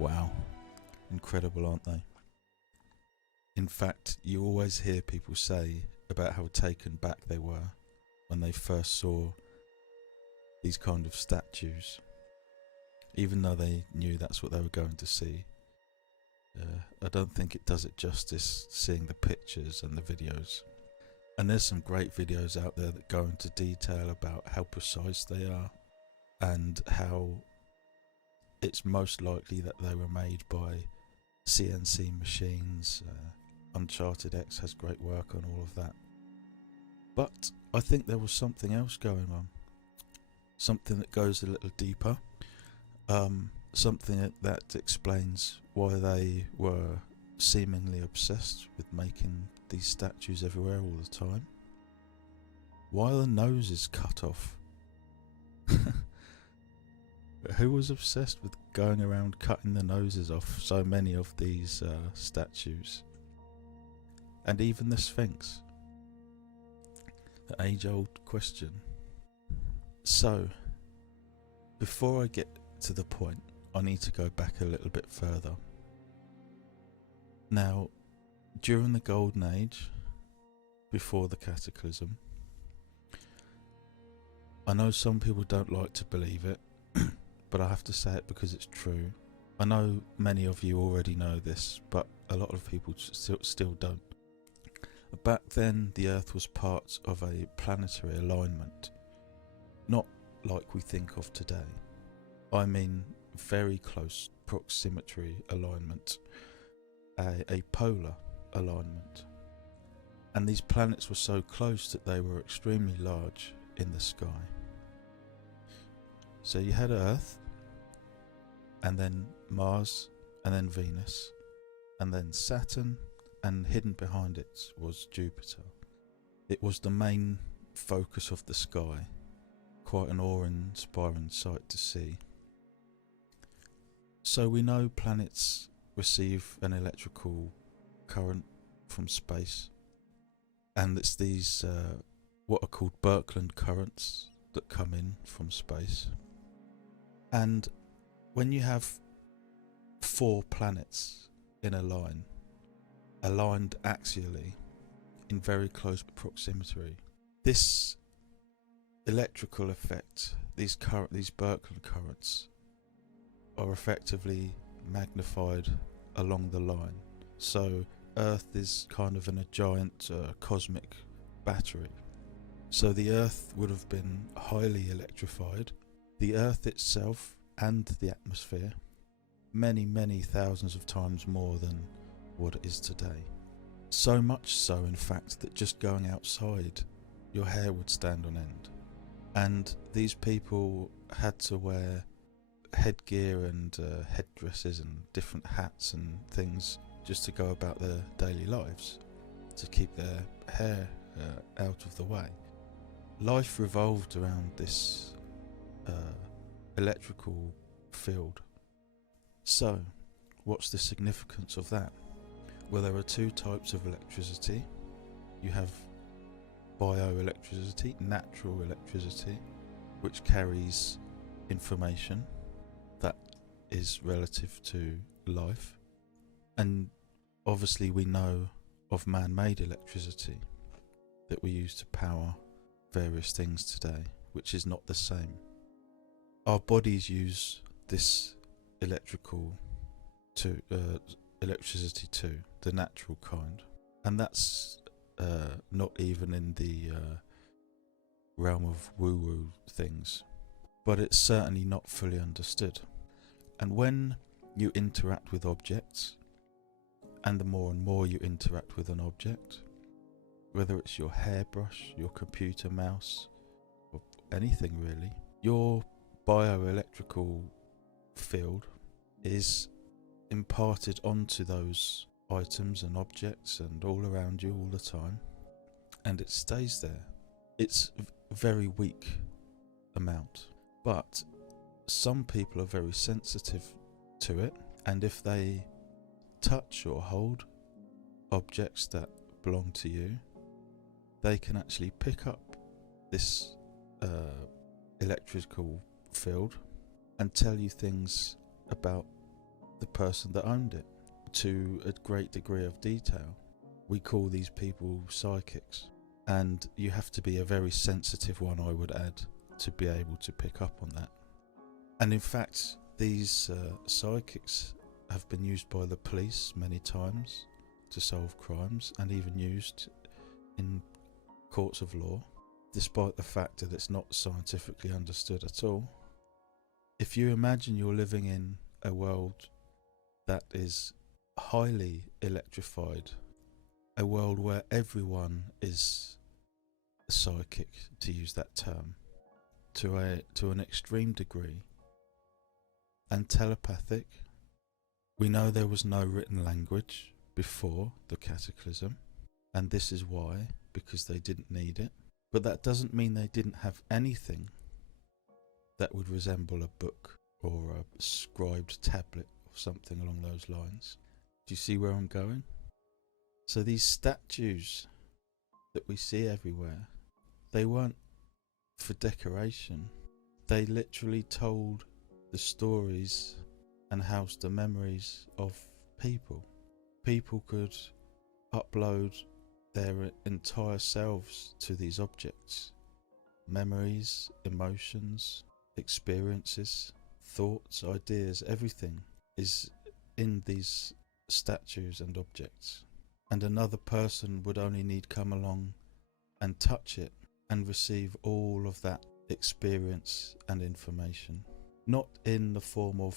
Wow, incredible, aren't they? In fact, you always hear people say about how taken back they were when they first saw these kind of statues, even though they knew that's what they were going to see. I don't think it does it justice seeing the pictures and the videos. And there's some great videos out there that go into detail about how precise they are and how it's most likely that they were made by CNC machines. Uncharted X has great work on all of that. But I think there was something else going on. Something that goes a little deeper. Something that explains why they were seemingly obsessed with making these statues everywhere all the time. Why are the noses cut off? Who was obsessed with going around cutting the noses off so many of these statues? And even the Sphinx. The age-old question. So, before I get to the point, I need to go back a little bit further. Now, during the Golden Age, before the Cataclysm, I know some people don't like to believe it, but I have to say it because it's true. I know many of you already know this, but a lot of people still don't. Back then, the Earth was part of a planetary alignment, not like we think of today. I mean very close proximity alignment, a polar alignment. And these planets were so close that they were extremely large in the sky. So you had Earth, and then Mars, and then Venus, and then Saturn, and hidden behind it was Jupiter. It was the main focus of the sky, quite an awe-inspiring sight to see. So we know planets receive an electrical current from space, and it's these what are called Birkeland currents that come in from space. And when you have 4 planets in a line, aligned axially in very close proximity, this electrical effect, these Birkeland currents, are effectively magnified along the line. So Earth is kind of in a giant cosmic battery. So the Earth would have been highly electrified. The Earth itself and the atmosphere, many, many thousands of times more than what it is today. So much so, in fact, that just going outside, your hair would stand on end. And these people had to wear headgear and headdresses and different hats and things just to go about their daily lives, to keep their hair out of the way. Life revolved around this electrical field. So, what's the significance of that? Well, there are 2 types of electricity. You have bioelectricity, natural electricity, which carries information that is relative to life. And obviously we know of man-made electricity that we use to power various things today, which is not the same. Our bodies use this electricity too, the natural kind, and that's not even in the realm of woo-woo things, but it's certainly not fully understood. And when you interact with objects, and the more and more you interact with an object, whether it's your hairbrush, your computer mouse, or anything really, your bioelectrical field is imparted onto those items and objects and all around you all the time, and it stays there. It's a very weak amount, but some people are very sensitive to it, and if they touch or hold objects that belong to you, they can actually pick up this electrical field and tell you things about the person that owned it to a great degree of detail. We call these people psychics, and you have to be a very sensitive one, I would add, to be able to pick up on that. And in fact, these psychics have been used by the police many times to solve crimes, and even used in courts of law, despite the fact that it's not scientifically understood at all. If you imagine you're living in a world that is highly electrified, a world where everyone is psychic, to use that term, to an extreme degree, and telepathic. We know there was no written language before the cataclysm, and this is why, because they didn't need it. But that doesn't mean they didn't have anything that would resemble a book or a scribed tablet or something along those lines. Do you see where I'm going? So these statues that we see everywhere, they weren't for decoration. They literally told the stories and housed the memories of people. People could upload their entire selves to these objects. Memories, emotions, experiences, thoughts, ideas, everything is in these statues and objects. And another person would only need come along and touch it and receive all of that experience and information. Not in the form of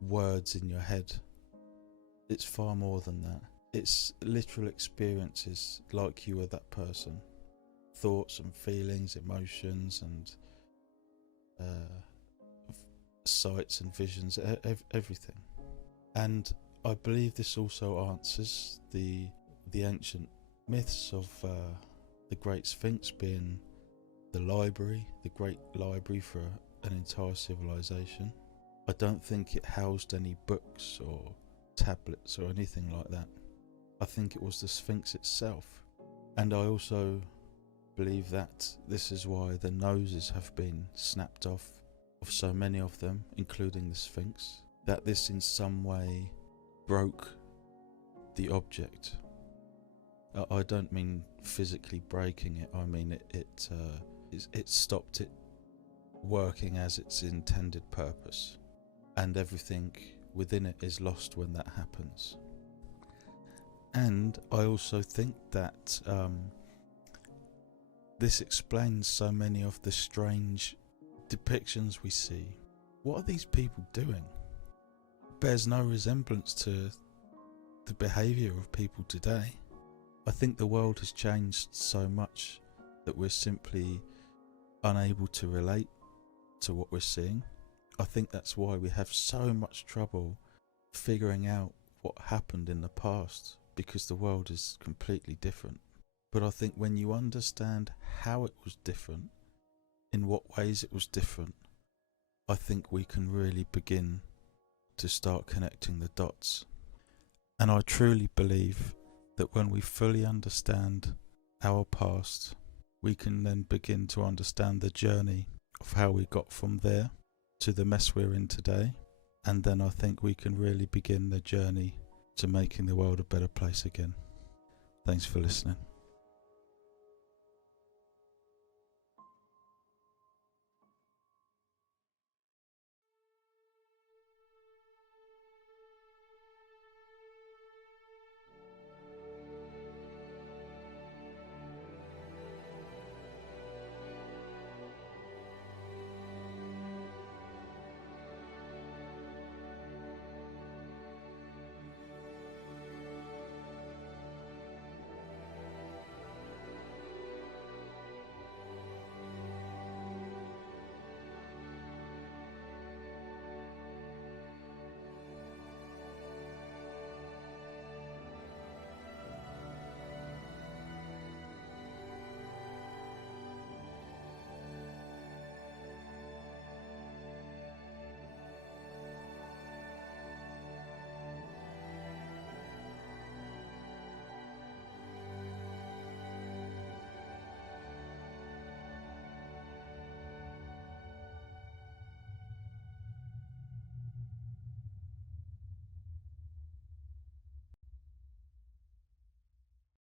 words in your head. It's far more than that. It's literal experiences like you were that person. Thoughts and feelings, emotions and sights and visions, everything. And I believe this also answers the ancient myths of the Great Sphinx being the library, the great library for an entire civilization. I don't think it housed any books or tablets or anything like that. I think it was the Sphinx itself. And I also believe that this is why the noses have been snapped off of so many of them, including the Sphinx, that this in some way broke the object. I don't mean physically breaking it, I mean it stopped it working as its intended purpose, and everything within it is lost when that happens. And I also think that this explains so many of the strange depictions we see. What are these people doing? It bears no resemblance to the behaviour of people today. I think the world has changed so much that we're simply unable to relate to what we're seeing. I think that's why we have so much trouble figuring out what happened in the past, because the world is completely different. But I think when you understand how it was different, in what ways it was different, I think we can really begin to start connecting the dots. And I truly believe that when we fully understand our past, we can then begin to understand the journey of how we got from there to the mess we're in today. And then I think we can really begin the journey to making the world a better place again. Thanks for listening.